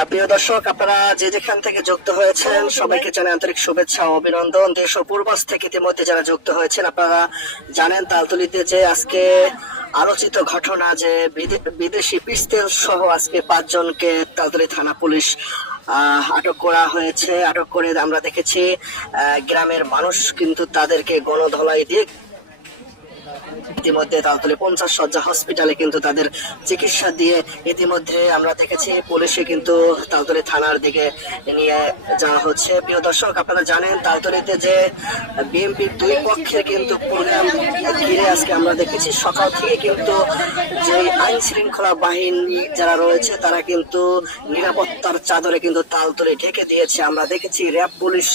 প্রিয় দর্শক, আপনারা যে যেখান থেকে যুক্ত হয়েছেন সবাইকে জানাই আন্তরিক শুভেচ্ছা ও অভিনন্দন। দেশ ও পূর্বাস থেকে ইতিমধ্যে যারা যুক্ত হয়েছেন, আপনারা জানেন তালতলিতে যে আজকে আলোচিত ঘটনা যে বিদেশি পিস্তল সহ আজকে 5 জনকে তালতলি থানা পুলিশ আটক করা হয়েছে। আটক করে আমরা দেখেছি গ্রামের মানুষ কিন্তু তাদেরকে গণধোলাই দিয়ে ইতিমধ্যে তালতলি 50 শয্যা হসপিটালে কিন্তু তাদের চিকিৎসা দিয়ে ইতিমধ্যে আমরা দেখেছি পুলিশে কিন্তু তালতলি থানার দিকে নিয়ে যাওয়া হচ্ছে। প্রিয় দর্শক, আপনারা জানেন তালতলিতে যে বিএনপির দুই পক্ষের কিন্তু প্রোগ্রাম ঘিরে আজকে আমরা দেখেছি সকাল থেকে কিন্তু যে আইন শৃঙ্খলা বাহিনী যারা রয়েছে তারা কিন্তু নিরাপত্তার চাদরে কিন্তু তালতলি ঢেকে দিয়েছে। আমরা দেখেছি র্যাব পুলিশ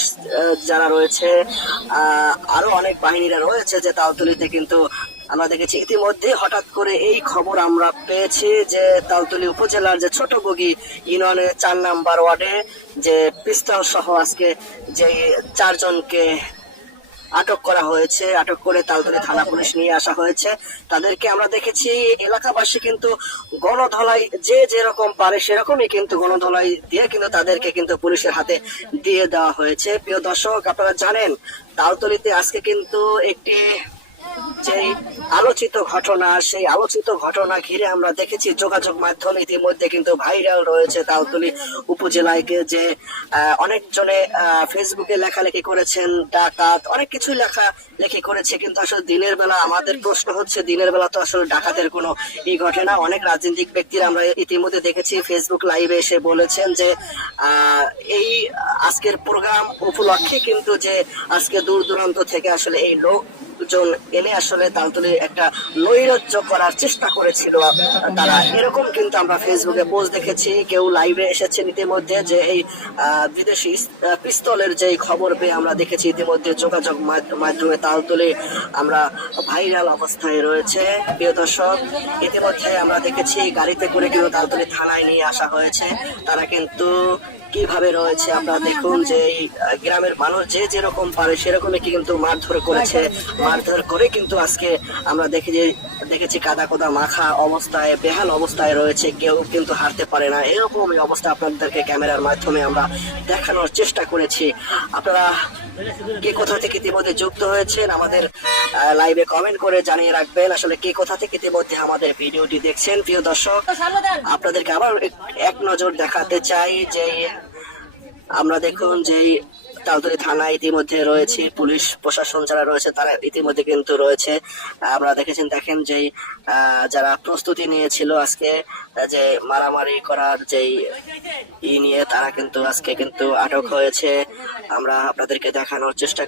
যারা রয়েছে, আরো অনেক বাহিনীরা রয়েছে যে তালতলিতে কিন্তু আমরা দেখেছি। ইতিমধ্যে হঠাৎ করে এই খবর আমরা পেয়েছি যে তালতলি উপজেলার যে ছোট বগি ইউনিয়নের 4 নম্বর ওয়ার্ডে যে পিস্তল সহ আজকে যে 4 জনকে আটক করা হয়েছে। আটক করে তালতলি থানা পুলিশ নিয়ে আসা হয়েছে। তাদেরকে আমরা দেখেছি এলাকাবাসী কিন্তু গণধোলাই যে যেরকম পারে সেরকমই কিন্তু গণধোলাই দিয়ে কিন্তু তাদেরকে কিন্তু পুলিশের হাতে দিয়ে দেওয়া হয়েছে। প্রিয় দর্শক, আপনারা জানেন তালতলিতে আজকে কিন্তু একটি যে আলোচিত ঘটনা, সেই আলোচিত ঘটনা ঘিরে আমরা দেখেছি যোগাযোগ মাধ্যম ইতিমধ্যে কিন্তু ভাইরাল রয়েছে। তালতলি উপজেলায় যে অনেক জনে ফেসবুকে লেখালেখি করেছেন, ডাকাত অনেক কিছু লেখালেখি করেছে, কিন্তু আসলে দিনের বেলা আমাদের প্রশ্ন হচ্ছে দিনের বেলা তো আসলে ডাকাতের কোনো ঘটে না। অনেক রাজনৈতিক ব্যক্তিরা আমরা ইতিমধ্যে দেখেছি ফেসবুক লাইভে এসে বলেছেন যে এই আজকের প্রোগ্রাম উপলক্ষে কিন্তু যে আজকে দূর দূরান্ত থেকে আসলে এই লোকজন এনে আসলে তালতলি একটা নৈরাজ্য করার চেষ্টা করেছিল তারা, এরকম কিন্তু আমরা ফেসবুকে পোস্ট দেখেছি। কেউ লাইভে এসেছেন ইতিমধ্যে যে এই বিদেশি পিস্তলের যে খবর পেয়ে আমরা দেখেছি ইতিমধ্যে যোগাযোগ মাধ্যমে তালতলি আমরা ভাইরাল অবস্থায় রয়েছে। প্রিয় দর্শক, ইতিমধ্যে আমরা দেখেছি গাড়িতে করে কিন্তু তালতলি থানায় নিয়ে আসা হয়েছে। তারা কিন্তু কিভাবে রয়েছে আপনারা দেখুন যে গ্রামের মানুষ যে যেরকম পারে সেরকমই কিন্তু মারধর করেছে। মারধর করে কিন্তু আজকে আমরা দেখেছি কাদা কোদা মাখা অবস্থায়, বেহাল অবস্থায় রয়েছে, কেউ কিন্তু হারতে পারে না। এরকমই অবস্থা আপনাদেরকে ক্যামেরার মাধ্যমে আমরা দেখানোর চেষ্টা করেছি। আপনারা কে কোথা থেকে ইতিমধ্যে যুক্ত হয়েছেন আমাদের লাইভে কমেন্ট করে জানিয়ে রাখবেন আসলে কে কোথা থেকে ইতিমধ্যে আমাদের ভিডিওটি দেখছেন। প্রিয় দর্শক, আপনাদেরকে আবার এক নজর দেখাতে চাই যে আমরা দেখুন যে তালতলি থানা ইতিমধ্যে রয়েছে, পুলিশ প্রশাসন যারা রয়েছে তারা ইতিমধ্যে কিন্তু রয়েছে। আমরা দেখেন যে যারা প্রস্তুতি নিয়েছিল আজকে যে মারামারি করার যে নিয়ে তারা কিন্তু আজকে কিন্তু আটক হয়েছে। আমরা আপনাদেরকে দেখানোর চেষ্টা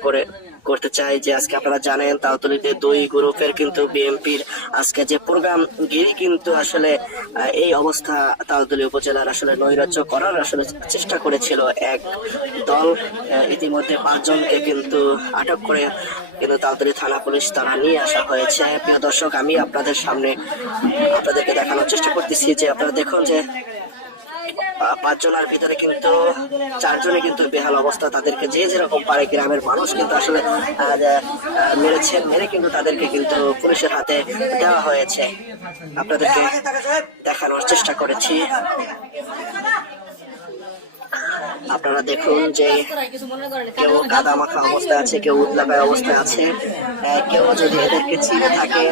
করতে চাই যে আজকে আপনারা জানেন তালতলিতে দুই গ্রুপের কিন্তু বিএনপির আজকে যে প্রোগ্রাম ঘিরে কিন্তু আসলে এই অবস্থা তালতলি উপজেলার আসলে নৈরাজ্য করার আসলে চেষ্টা করেছিল এক দল। ইতিমধ্যে 5 জনকে কিন্তু আটক করে কিন্তু তালতলি থানা পুলিশ তারা নিয়ে আসা হয়েছে। প্রিয় দর্শক, আমি আপনাদের সামনে আপনাদেরকে দেখানোর চেষ্টা করতেছি যে আপনারা দেখুন যে 5 জনের ভিতরে কিন্তু 4 জনে কিন্তু বেহাল অবস্থা। তাদেরকে যে যেরকম পারে গ্রামের মানুষ কিন্তু আসলে মেরে কিন্তু তাদেরকে কিন্তু পুলিশের হাতে দেওয়া হয়েছে। আপনাদেরকে দেখানোর চেষ্টা করেছি। আপনারা দেখুন যে কেউ কাদা মাখা অবস্থায় আছে, কেউ উদলাকায় অবস্থায় আছে। কেউ যদি এদেরকে চিনে থাকেন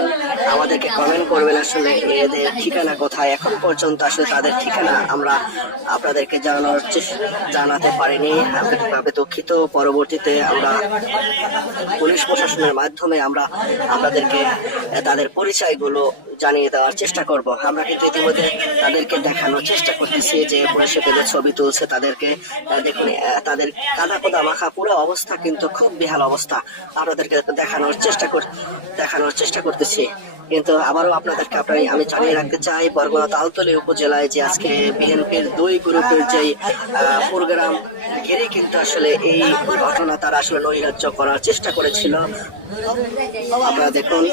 আমাদেরকে কমেন্ট করবেন আসলে এদের ঠিকানা কোথায়। এখন পর্যন্ত আসলে তাদের ঠিকানা আমরা আপনাদেরকে জানাতে পারিনি, আমি দুঃখিত। পরবর্তীতে আমরা পুলিশ প্রশাসনের মাধ্যমে আমরা আপনাদেরকে তাদের পরিচয়গুলো জানিয়ে দেওয়ার চেষ্টা করব। আমরা কিন্তু ইতিমধ্যে তাদেরকে দেখানোর চেষ্টা করতেছি যে পুলিশে পেলে ছবি তুলছে তাদেরকে দেখুন, তাদের কাদা কোদা মাখা পুরো অবস্থা কিন্তু খুব বেহাল অবস্থা। আপনাদেরকে দেখানোর চেষ্টা করতেছি। কিন্তু আবারও আপনাদেরকে আমি জানিয়ে রাখতে চাই বরগুনা তালতলি উপজেলায় যে আজকে বিএনপির দুই গ্রুপের যে প্রোগ্রাম ঘিরে কিন্তু আসলে এই ঘটনা তারা আসলে নৈরাজ্য করার চেষ্টা করেছিল। আপনারা দেখুন